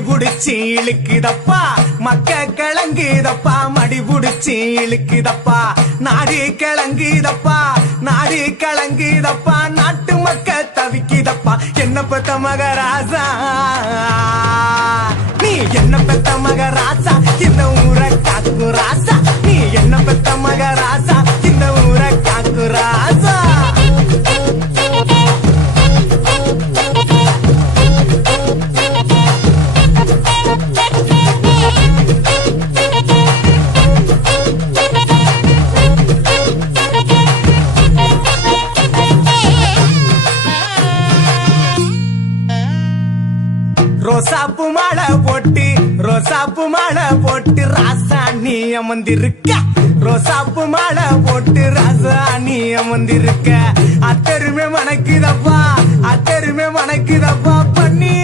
மடிபுடிச்சு இழுக்குதப்பா மக்க கிளங்குதப்பா மடிபுடிச்சு இழுக்குதப்பா நாடி கிளங்குதப்பா நாடி கிளங்குதப்பா நாட்டு மக்க தவிக்குதப்பா என்ன பெத்த மகராசா நீ என்ன பெத்த மகராசா இந்த ஊரை காக்கு ராசா நீ என்ன பெத்த மகராசா இந்த ஊரை காக்கு ராசா ரோசாப்பு மாலை போட்டு ராசாணி அமர்ந்திருக்க ரோசாப்பு மாலை போட்டு ராசாணி அமர்ந்திருக்க அத்தருமே மணக்குதப்பா பண்ணி